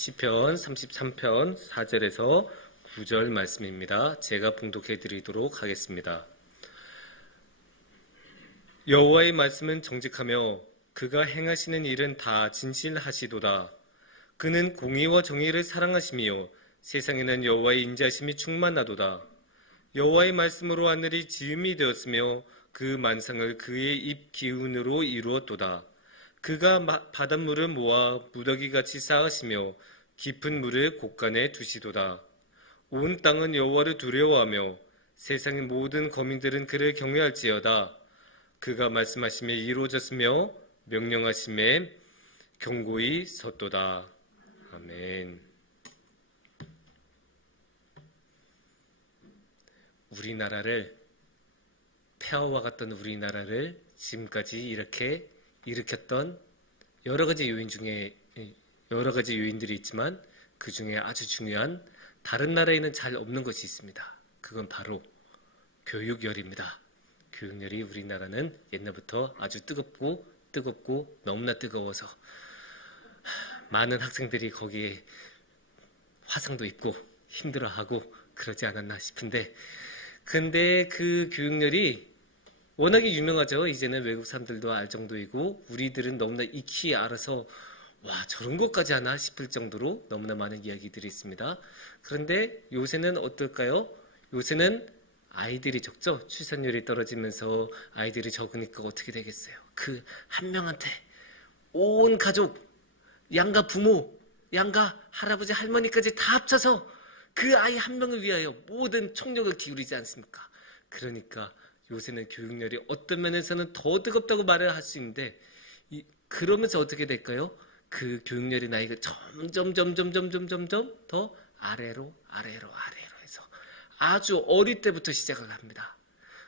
시편 33편 4절에서 9절 말씀입니다. 제가 봉독해 드리도록 하겠습니다. 여호와의 말씀은 정직하며 그가 행하시는 일은 다 진실하시도다. 그는 공의와 정의를 사랑하시며 세상에는 여호와의 인자심이 충만하도다. 여호와의 말씀으로 하늘이 지음이 되었으며 그 만상을 그의 입 기운으로 이루었도다. 그가 바닷물을 모아 무더기같이 쌓으시며 깊은 물을 곳간에 두시도다. 온 땅은 여호와를 두려워하며 세상의 모든 거민들은 그를 경외할지어다. 그가 말씀하심에 이루어졌으며 명령하심에 견고히 섰도다. 아멘. 우리나라를, 폐허와 같던 우리나라를 지금까지 이렇게 일으켰던 여러 가지 요인들이 있지만 그 중에 아주 중요한, 다른 나라에는 잘 없는 것이 있습니다. 그건 바로 교육열입니다. 교육열이 우리나라는 옛날부터 아주 뜨겁고 너무나 뜨거워서 많은 학생들이 거기에 화상도 입고 힘들어하고 그러지 않았나 싶은데, 근데 그 교육열이 워낙에 유명하죠. 이제는 외국 사람들도 알 정도이고 우리들은 너무나 익히 알아서 와, 저런 것까지 하나 싶을 정도로 너무나 많은 이야기들이 있습니다. 그런데 요새는 어떨까요? 요새는 아이들이 적죠. 출산율이 떨어지면서 아이들이 적으니까 어떻게 되겠어요? 그 한 명한테 온 가족, 양가 부모, 양가 할아버지 할머니까지 다 합쳐서 그 아이 한 명을 위하여 모든 총력을 기울이지 않습니까? 그러니까 요새는 교육열이 어떤 면에서는 더 뜨겁다고 말을 할 수 있는데, 그러면서 어떻게 될까요? 그 교육열의 나이가 점점 더 아래로 해서 아주 어릴 때부터 시작을 합니다.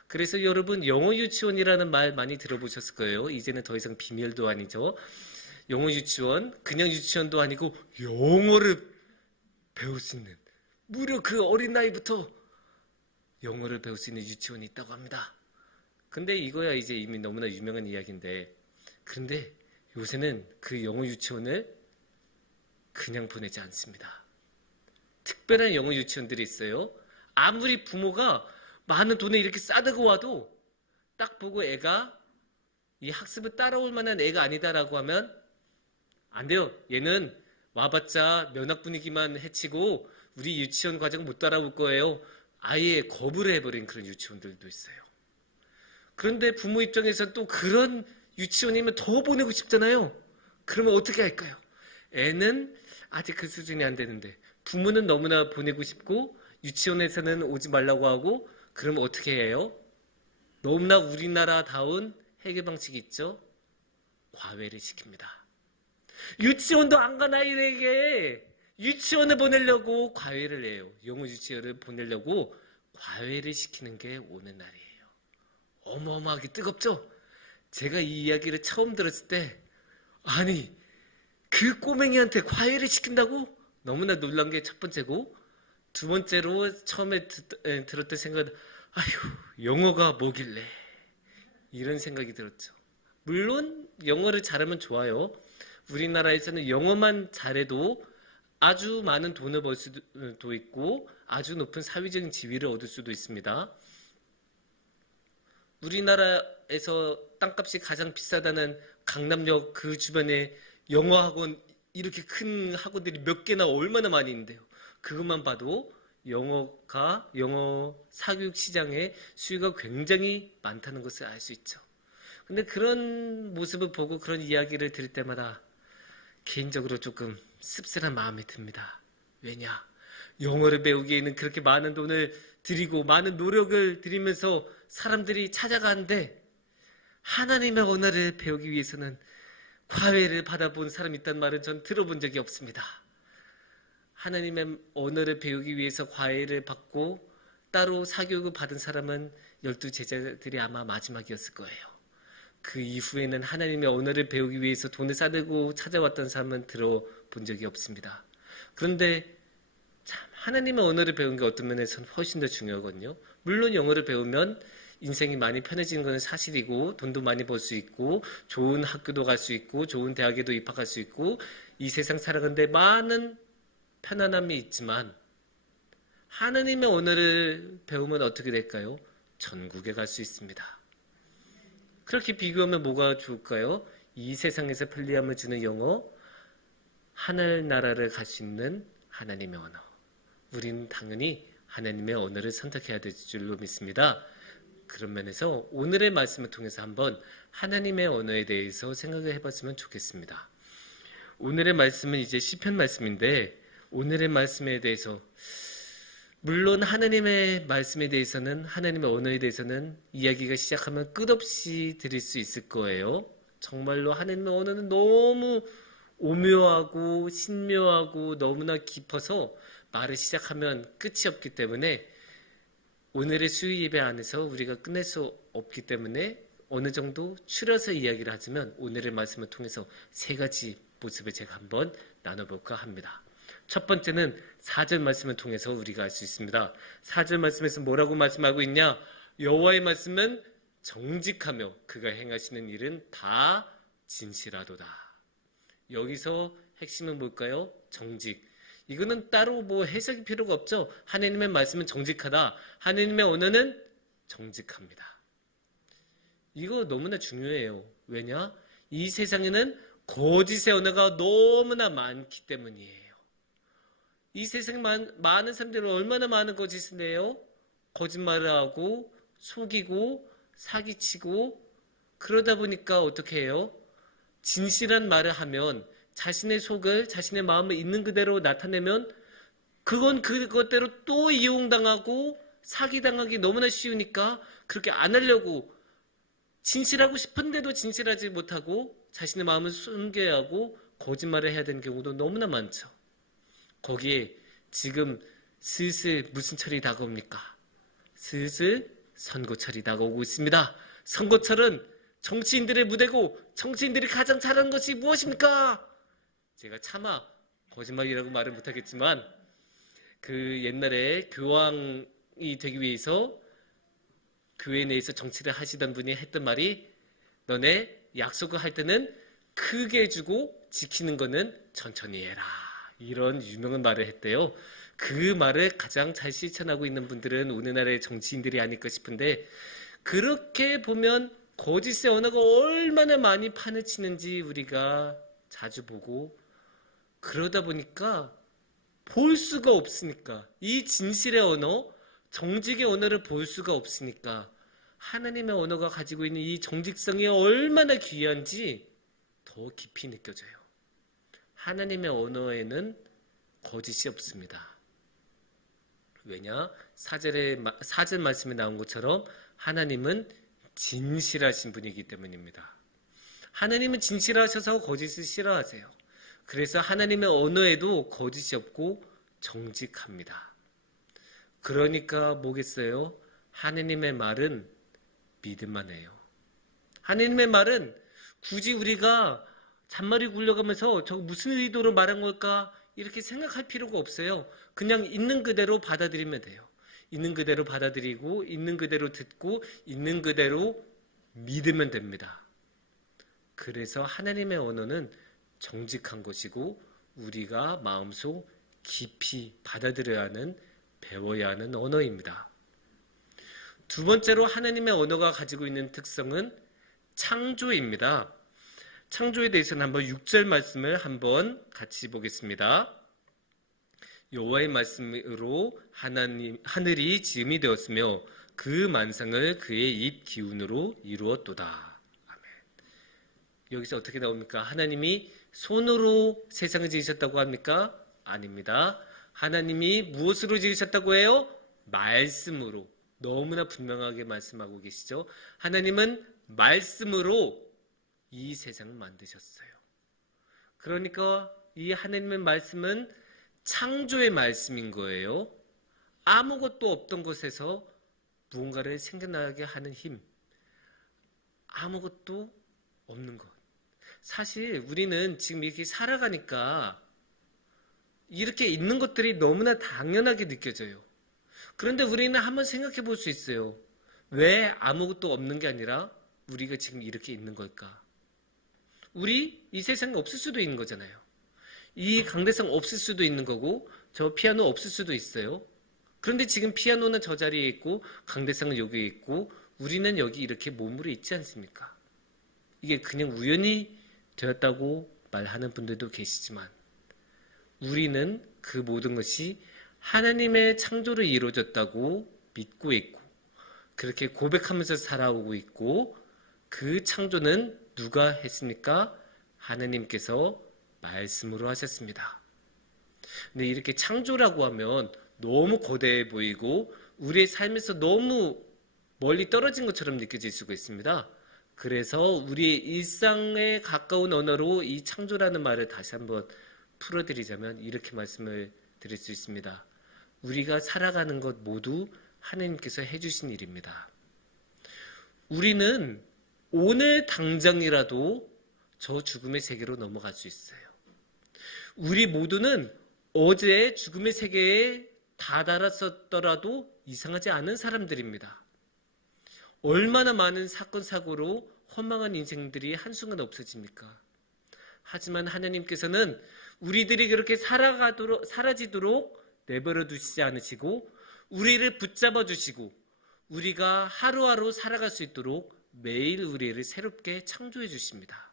그래서 여러분, 영어 유치원이라는 말 많이 들어보셨을 거예요. 이제는 더 이상 비밀도 아니죠. 영어 유치원, 그냥 유치원도 아니고 영어를 배울 수 있는, 무려 그 어린 나이부터 영어를 배울 수 있는 유치원이 있다고 합니다. 근데 이거야 이제 이미 너무나 유명한 이야기인데, 그런데 요새는 그 영어 유치원을 그냥 보내지 않습니다. 특별한 영어 유치원들이 있어요. 아무리 부모가 많은 돈을 이렇게 싸들고 와도 딱 보고 애가 이 학습을 따라올 만한 애가 아니다라고 하면 안 돼요. 얘는 와봤자 면학 분위기만 해치고 우리 유치원 과정 못 따라올 거예요. 아예 거부를 해버린 그런 유치원들도 있어요. 그런데 부모 입장에서 또 그런 유치원이면 더 보내고 싶잖아요. 그러면 어떻게 할까요? 애는 아직 그 수준이 안 되는데 부모는 너무나 보내고 싶고 유치원에서는 오지 말라고 하고, 그러면 어떻게 해요? 너무나 우리나라다운 해결 방식이 있죠. 과외를 시킵니다. 유치원도 안 간 아이에게 유치원을 보내려고 과외를 해요. 영어 유치원을 보내려고 과외를 시키는 게 오는 날이에요. 어마어마하게 뜨겁죠? 제가 이 이야기를 처음 들었을 때, 아니, 그 꼬맹이한테 과외를 시킨다고? 너무나 놀란 게 첫 번째고, 두 번째로 처음에 들었던 생각은, 아휴, 영어가 뭐길래, 이런 생각이 들었죠. 물론 영어를 잘하면 좋아요. 우리나라에서는 영어만 잘해도 아주 많은 돈을 벌 수도 있고 아주 높은 사회적인 지위를 얻을 수도 있습니다. 우리나라에서 땅값이 가장 비싸다는 강남역 그 주변에 영어학원, 이렇게 큰 학원들이 몇 개나 얼마나 많이 있는데요. 그것만 봐도 영어 사교육 시장의 수요가 굉장히 많다는 것을 알 수 있죠. 근데 그런 모습을 보고 그런 이야기를 들을 때마다 개인적으로 조금 씁쓸한 마음이 듭니다. 왜냐? 영어를 배우기에는 그렇게 많은 돈을 들이고 많은 노력을 들이면서 사람들이 찾아가는데, 하나님의 언어를 배우기 위해서는 과외를 받아본 사람이 있다는 말은 전 들어본 적이 없습니다. 하나님의 언어를 배우기 위해서 과외를 받고 따로 사교육을 받은 사람은 12제자들이 아마 마지막이었을 거예요. 그 이후에는 하나님의 언어를 배우기 위해서 돈을 싸들고 찾아왔던 사람은 들어본 적이 없습니다. 그런데 참, 하나님의 언어를 배우는 게 어떤 면에서는 훨씬 더 중요하거든요. 물론 영어를 배우면 인생이 많이 편해지는 것은 사실이고, 돈도 많이 벌 수 있고, 좋은 학교도 갈 수 있고, 좋은 대학에도 입학할 수 있고, 이 세상 살아가는데 많은 편안함이 있지만 하나님의 언어를 배우면 어떻게 될까요? 천국에 갈 수 있습니다. 그렇게 비교하면 뭐가 좋을까요? 이 세상에서 편리함을 주는 영어, 하늘나라를 갈 수 있는 하나님의 언어. 우리는 당연히 하나님의 언어를 선택해야 될 줄로 믿습니다. 그런 면에서 오늘의 말씀을 통해서 한번 하나님의 언어에 대해서 생각을 해봤으면 좋겠습니다. 오늘의 말씀은 이제 시편 말씀인데 오늘의 말씀에 대해서 물론 하나님의 말씀에 대해서는 하나님의 언어에 대해서는 이야기가 시작하면 끝없이 드릴 수 있을 거예요. 정말로 하나님의 언어는 너무 오묘하고 신묘하고 너무나 깊어서 말을 시작하면 끝이 없기 때문에 오늘의 수요 예배 안에서 우리가 끝낼 수 없기 때문에 어느 정도 추려서 이야기를 하자면 오늘의 말씀을 통해서 세 가지 모습을 제가 한번 나눠볼까 합니다. 첫 번째는 4절 말씀을 통해서 우리가 알 수 있습니다. 4절 말씀에서 뭐라고 말씀하고 있냐? 여호와의 말씀은 정직하며 그가 행하시는 일은 다 진실하도다. 여기서 핵심은 뭘까요? 정직. 이거는 따로 뭐 해석이 필요가 없죠. 하나님의 말씀은 정직하다. 하나님의 언어는 정직합니다. 이거 너무나 중요해요. 왜냐? 이 세상에는 거짓의 언어가 너무나 많기 때문이에요. 이 세상에 많은 사람들은 얼마나 많은 거짓을 해요? 거짓말을 하고 속이고 사기치고 그러다 보니까 어떻게 해요? 진실한 말을 하면 자신의 속을 자신의 마음을 있는 그대로 나타내면 그건 그것대로 또 이용당하고 사기당하기 너무나 쉬우니까 그렇게 안 하려고 진실하고 싶은데도 진실하지 못하고 자신의 마음을 숨겨야 하고 거짓말을 해야 되는 경우도 너무나 많죠. 거기에 지금 슬슬 무슨 철이 다가옵니까? 슬슬 선거철이 다가오고 있습니다. 선거철은 정치인들의 무대고 정치인들이 가장 잘하는 것이 무엇입니까? 제가 차마 거짓말이라고 말을 못하겠지만 그 옛날에 교황이 되기 위해서 교회 내에서 정치를 하시던 분이 했던 말이 너네 약속을 할 때는 크게 해주고 지키는 거는 천천히 해라. 이런 유명한 말을 했대요. 그 말을 가장 잘 실천하고 있는 분들은 오늘날의 정치인들이 아닐까 싶은데 그렇게 보면 거짓의 언어가 얼마나 많이 판을 치는지 우리가 자주 보고 그러다 보니까 볼 수가 없으니까 이 진실의 언어, 정직의 언어를 볼 수가 없으니까 하나님의 언어가 가지고 있는 이 정직성이 얼마나 귀한지 더 깊이 느껴져요. 하나님의 언어에는 거짓이 없습니다. 왜냐? 4절 말씀에 나온 것처럼 하나님은 진실하신 분이기 때문입니다. 하나님은 진실하셔서 거짓을 싫어하세요. 그래서 하나님의 언어에도 거짓이 없고 정직합니다. 그러니까 뭐겠어요? 하나님의 말은 믿을만 해요. 하나님의 말은 굳이 우리가 잔머리 굴려가면서 저 무슨 의도로 말한 걸까? 이렇게 생각할 필요가 없어요. 그냥 있는 그대로 받아들이면 돼요. 있는 그대로 받아들이고 있는 그대로 듣고 있는 그대로 믿으면 됩니다. 그래서 하나님의 언어는 정직한 것이고 우리가 마음속 깊이 받아들여야 하는 배워야 하는 언어입니다. 두 번째로 하나님의 언어가 가지고 있는 특성은 창조입니다. 창조에 대해서는 한번 6절 말씀을 한번 같이 보겠습니다. 여호와의 말씀으로 하늘이 지음이 되었으며 그 만상을 그의 입 기운으로 이루었도다. 아멘. 여기서 어떻게 나옵니까? 하나님이 손으로 세상을 지으셨다고 합니까? 아닙니다. 하나님이 무엇으로 지으셨다고 해요? 말씀으로. 너무나 분명하게 말씀하고 계시죠. 하나님은 말씀으로 이 세상을 만드셨어요. 그러니까 이 하나님의 말씀은 창조의 말씀인 거예요. 아무것도 없던 곳에서 무언가를 생겨나게 하는 힘. 아무것도 없는 것. 사실 우리는 지금 이렇게 살아가니까 이렇게 있는 것들이 너무나 당연하게 느껴져요. 그런데 우리는 한번 생각해 볼 수 있어요. 왜 아무것도 없는 게 아니라 우리가 지금 이렇게 있는 걸까? 우리 이 세상에 없을 수도 있는 거잖아요. 이 강대상 없을 수도 있는 거고 저 피아노 없을 수도 있어요. 그런데 지금 피아노는 저 자리에 있고 강대상은 여기에 있고 우리는 여기 이렇게 몸으로 있지 않습니까? 이게 그냥 우연히 되었다고 말하는 분들도 계시지만 우리는 그 모든 것이 하나님의 창조로 이루어졌다고 믿고 있고 그렇게 고백하면서 살아오고 있고 그 창조는 누가 했습니까? 하나님께서 말씀으로 하셨습니다. 근데 이렇게 창조라고 하면 너무 거대해 보이고 우리의 삶에서 너무 멀리 떨어진 것처럼 느껴질 수가 있습니다. 그래서 우리의 일상에 가까운 언어로 이 창조라는 말을 다시 한번 풀어드리자면 이렇게 말씀을 드릴 수 있습니다. 우리가 살아가는 것 모두 하나님께서 해주신 일입니다. 우리는 오늘 당장이라도 저 죽음의 세계로 넘어갈 수 있어요. 우리 모두는 어제 죽음의 세계에 다다랐었더라도 이상하지 않은 사람들입니다. 얼마나 많은 사건 사고로 허망한 인생들이 한순간 없어집니까? 하지만 하나님께서는 우리들이 그렇게 사라지도록 내버려 두시지 않으시고 우리를 붙잡아 주시고 우리가 하루하루 살아갈 수 있도록 매일 우리를 새롭게 창조해 주십니다.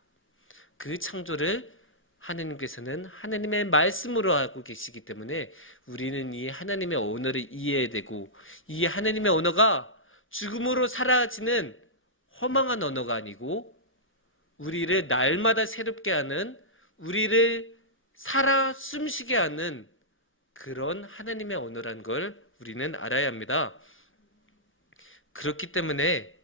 그 창조를 하나님께서는 하나님의 말씀으로 하고 계시기 때문에 우리는 이 하나님의 언어를 이해해야 되고 이 하나님의 언어가 죽음으로 사라지는 허망한 언어가 아니고 우리를 날마다 새롭게 하는 우리를 살아 숨쉬게 하는 그런 하나님의 언어란 걸 우리는 알아야 합니다. 그렇기 때문에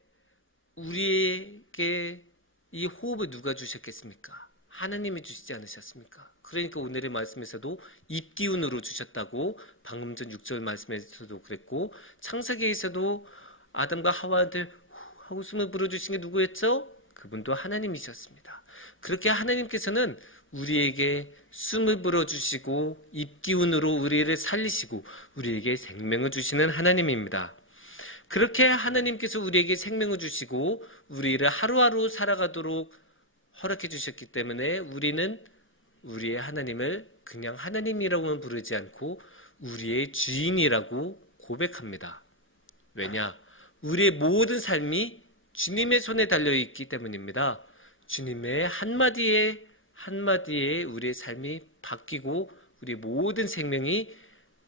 우리에게 이 호흡을 누가 주셨겠습니까? 하나님이 주시지 않으셨습니까? 그러니까 오늘의 말씀에서도 입기운으로 주셨다고 방금 전 6절 말씀에서도 그랬고 창세기에서도 아담과 하와한테 하고 숨을 불어주신 게 누구였죠? 그분도 하나님이셨습니다. 그렇게 하나님께서는 우리에게 숨을 불어주시고 입기운으로 우리를 살리시고 우리에게 생명을 주시는 하나님입니다. 그렇게 하나님께서 우리에게 생명을 주시고 우리를 하루하루 살아가도록 허락해 주셨기 때문에 우리는 우리의 하나님을 그냥 하나님이라고만 부르지 않고 우리의 주인이라고 고백합니다. 왜냐? 우리의 모든 삶이 주님의 손에 달려있기 때문입니다. 주님의 한마디에 우리의 삶이 바뀌고 우리의 모든 생명이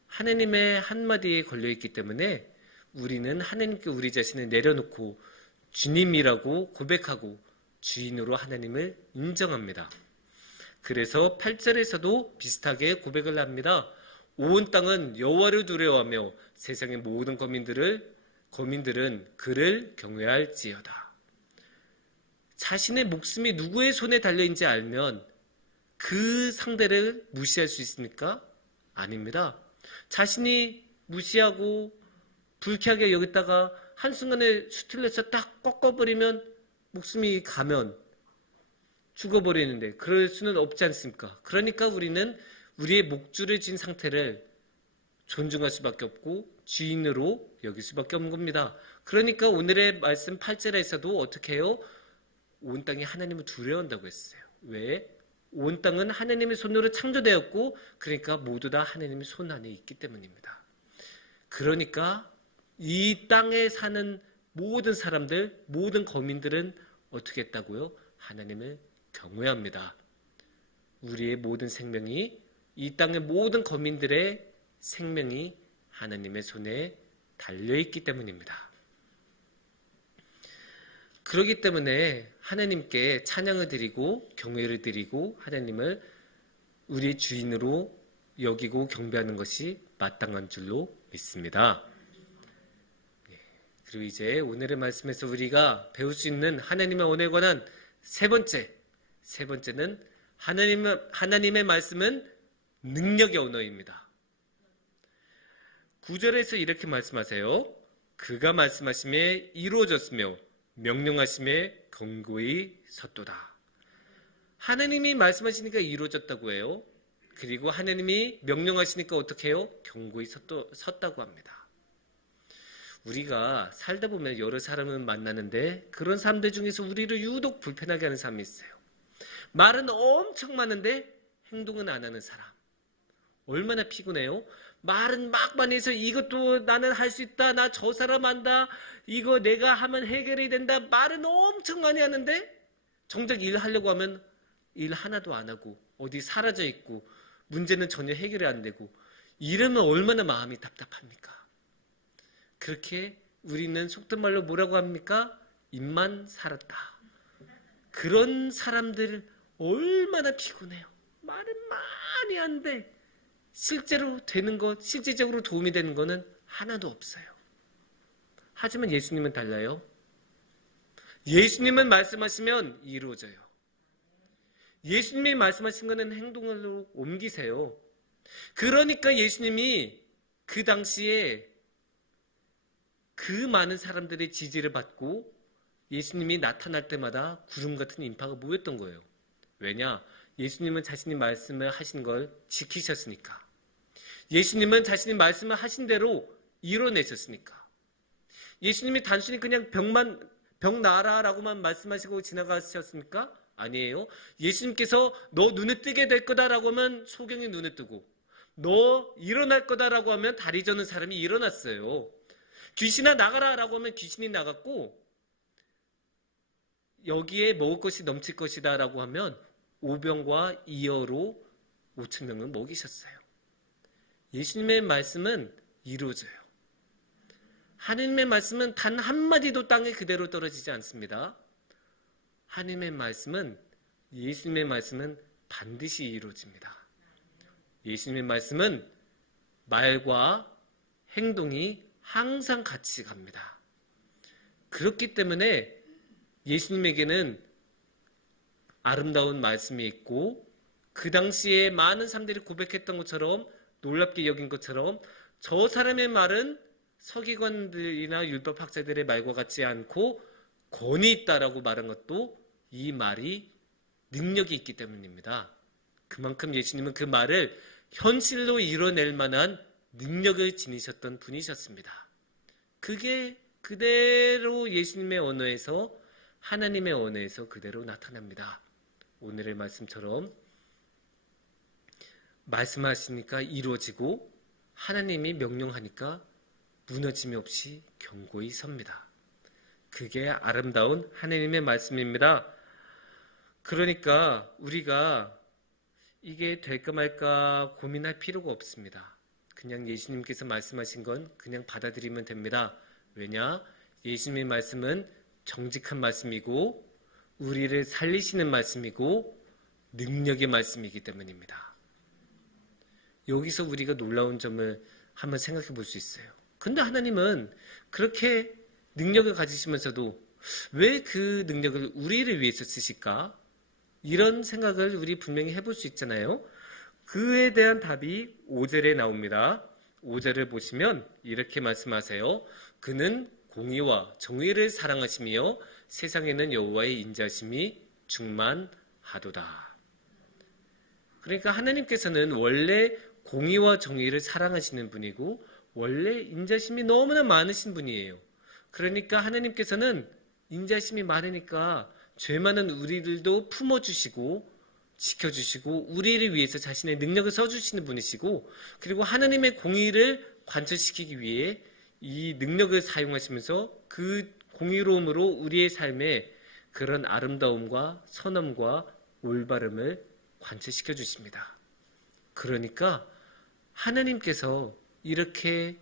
하나님의 한마디에 걸려있기 때문에 우리는 하나님께 우리 자신을 내려놓고 주님이라고 고백하고 주인으로 하나님을 인정합니다. 그래서 8절에서도 비슷하게 고백을 합니다. 온 땅은 여호와를 두려워하며 세상의 모든 거민들은 그를 경외할지어다. 자신의 목숨이 누구의 손에 달려있는지 알면 그 상대를 무시할 수 있습니까? 아닙니다. 자신이 무시하고 불쾌하게 여기다가 한순간에 수틀려서 딱 꺾어버리면 목숨이 가면 죽어버리는데 그럴 수는 없지 않습니까? 그러니까 우리는 우리의 목줄을 쥔 상태를 존중할 수밖에 없고 주인으로 여길 수밖에 없는 겁니다. 그러니까 오늘의 말씀 8절에서도 어떻게 해요? 온 땅이 하나님을 두려워한다고 했어요. 왜? 온 땅은 하나님의 손으로 창조되었고 그러니까 모두 다 하나님의 손 안에 있기 때문입니다. 그러니까 이 땅에 사는 모든 사람들, 모든 거민들은 어떻게 했다고요? 하나님을 경외합니다. 우리의 모든 생명이 이 땅의 모든 거민들의 생명이 하나님의 손에 달려있기 때문입니다. 그렇기 때문에 하나님께 찬양을 드리고 경외를 드리고 하나님을 우리의 주인으로 여기고 경배하는 것이 마땅한 줄로 믿습니다. 그리고 이제 오늘의 말씀에서 우리가 배울 수 있는 하나님의 언어에 관한 세 번째는 하나님의 말씀은 능력의 언어입니다. 9절에서 이렇게 말씀하세요. 그가 말씀하심에 이루어졌으며 명령하심에 견고히 섰도다. 하나님이 말씀하시니까 이루어졌다고 해요. 그리고 하나님이 명령하시니까 어떻게 해요? 견고히 섰다고 합니다. 우리가 살다 보면 여러 사람을 만나는데 그런 사람들 중에서 우리를 유독 불편하게 하는 사람이 있어요. 말은 엄청 많은데 행동은 안 하는 사람. 얼마나 피곤해요? 말은 막 많이 해서 이것도 나는 할 수 있다. 나 저 사람 안다. 이거 내가 하면 해결이 된다. 말은 엄청 많이 하는데 정작 일하려고 하면 일 하나도 안 하고 어디 사라져 있고 문제는 전혀 해결이 안 되고 이러면 얼마나 마음이 답답합니까? 그렇게 우리는 속된 말로 뭐라고 합니까? 입만 살았다. 그런 사람들 얼마나 피곤해요. 말은 많이 하는데 실제로 되는 것, 실질적으로 도움이 되는 것은 하나도 없어요. 하지만 예수님은 달라요. 예수님은 말씀하시면 이루어져요. 예수님이 말씀하신 것은 행동으로 옮기세요. 그러니까 예수님이 그 당시에 그 많은 사람들의 지지를 받고 예수님이 나타날 때마다 구름 같은 인파가 모였던 거예요. 왜냐? 예수님은 자신이 말씀을 하신 걸 지키셨으니까. 예수님은 자신이 말씀을 하신 대로 이뤄내셨으니까. 예수님이 단순히 그냥 병 나아라라고만 말씀하시고 지나가셨습니까? 아니에요. 예수님께서 너 눈에 뜨게 될 거다라고 하면 소경이 눈에 뜨고 너 일어날 거다라고 하면 다리 저는 사람이 일어났어요. 귀신아 나가라라고 하면 귀신이 나갔고 여기에 먹을 것이 넘칠 것이다 라고 하면 오병과 이어로 5천 명을 먹이셨어요. 예수님의 말씀은 이루어져요. 하나님의 말씀은 단 한마디도 땅에 그대로 떨어지지 않습니다. 하나님의 말씀은, 예수님의 말씀은 반드시 이루어집니다. 예수님의 말씀은 말과 행동이 항상 같이 갑니다. 그렇기 때문에 예수님에게는 아름다운 말씀이 있고 그 당시에 많은 사람들이 고백했던 것처럼 놀랍게 여긴 것처럼 저 사람의 말은 서기관들이나 율법학자들의 말과 같지 않고 권위 있다라고 말한 것도 이 말이 능력이 있기 때문입니다. 그만큼 예수님은 그 말을 현실로 이뤄낼 만한 능력을 지니셨던 분이셨습니다. 그게 그대로 예수님의 언어에서 하나님의 언어에서 그대로 나타납니다. 오늘의 말씀처럼 말씀하시니까 이루어지고 하나님이 명령하니까 무너짐이 없이 견고히 섭니다. 그게 아름다운 하나님의 말씀입니다. 그러니까 우리가 이게 될까 말까 고민할 필요가 없습니다. 그냥 예수님께서 말씀하신 건 그냥 받아들이면 됩니다. 왜냐? 예수님의 말씀은 정직한 말씀이고 우리를 살리시는 말씀이고 능력의 말씀이기 때문입니다. 여기서 우리가 놀라운 점을 한번 생각해 볼 수 있어요. 근데 하나님은 그렇게 능력을 가지시면서도 왜 그 능력을 우리를 위해서 쓰실까? 이런 생각을 우리 분명히 해볼 수 있잖아요. 그에 대한 답이 5절에 나옵니다. 5절을 보시면 이렇게 말씀하세요. 그는 공의와 정의를 사랑하시며 세상에는 여호와의 인자심이 충만하도다. 그러니까 하나님께서는 원래 공의와 정의를 사랑하시는 분이고 원래 인자심이 너무나 많으신 분이에요. 그러니까 하나님께서는 인자심이 많으니까 죄 많은 우리들도 품어주시고 지켜주시고 우리를 위해서 자신의 능력을 써주시는 분이시고 그리고 하나님의 공의를 관철시키기 위해 이 능력을 사용하시면서 그 공의로움으로 우리의 삶에 그런 아름다움과 선함과 올바름을 관철시켜 주십니다. 그러니까 하나님께서 이렇게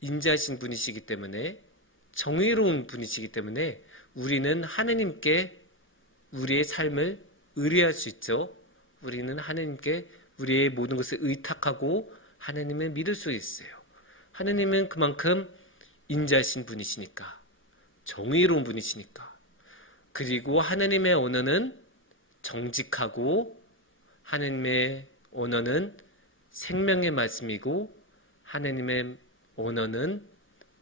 인자하신 분이시기 때문에 정의로운 분이시기 때문에 우리는 하나님께 우리의 삶을 의뢰할 수 있죠. 우리는 하나님께 우리의 모든 것을 의탁하고 하나님을 믿을 수 있어요. 하나님은 그만큼 인자하신 분이시니까 정의로운 분이시니까 그리고 하나님의 언어는 정직하고 하나님의 언어는 생명의 말씀이고 하나님의 언어는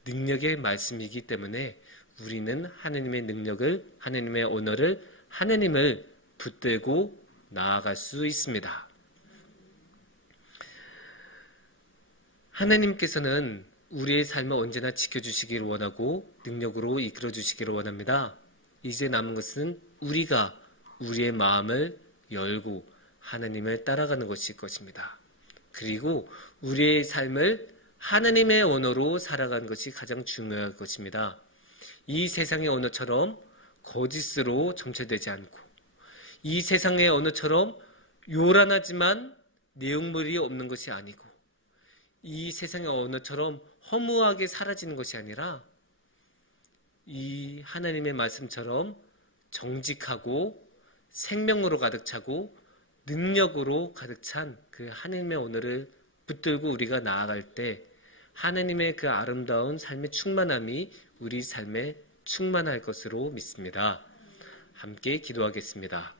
능력의 말씀이기 때문에 우리는 하나님의 능력을 하나님의 언어를 하나님을 붙들고 나아갈 수 있습니다. 하나님께서는 우리의 삶을 언제나 지켜주시기를 원하고 능력으로 이끌어주시기를 원합니다. 이제 남은 것은 우리가 우리의 마음을 열고 하나님을 따라가는 것일 것입니다. 그리고 우리의 삶을 하나님의 언어로 살아가는 것이 가장 중요할 것입니다. 이 세상의 언어처럼 거짓으로 점철되지 않고 이 세상의 언어처럼 요란하지만 내용물이 없는 것이 아니고 이 세상의 언어처럼 허무하게 사라지는 것이 아니라 이 하나님의 말씀처럼 정직하고 생명으로 가득 차고 능력으로 가득 찬 그 하나님의 언어를 붙들고 우리가 나아갈 때 하나님의 그 아름다운 삶의 충만함이 우리 삶에 충만할 것으로 믿습니다. 함께 기도하겠습니다.